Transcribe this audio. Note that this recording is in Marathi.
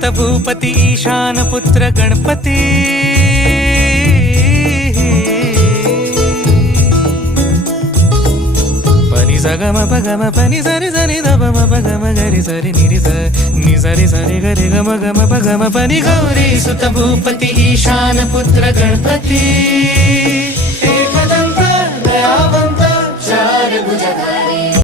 सुत भूपती ईशान पुत्र गणपती पनि सगम पगम पनि सरि सनि ध म पगम गरि सरि नि नि सरि सरि गरि गम गम पगम पनि गौरी सुत भूपती ईशान पुत्र गणपती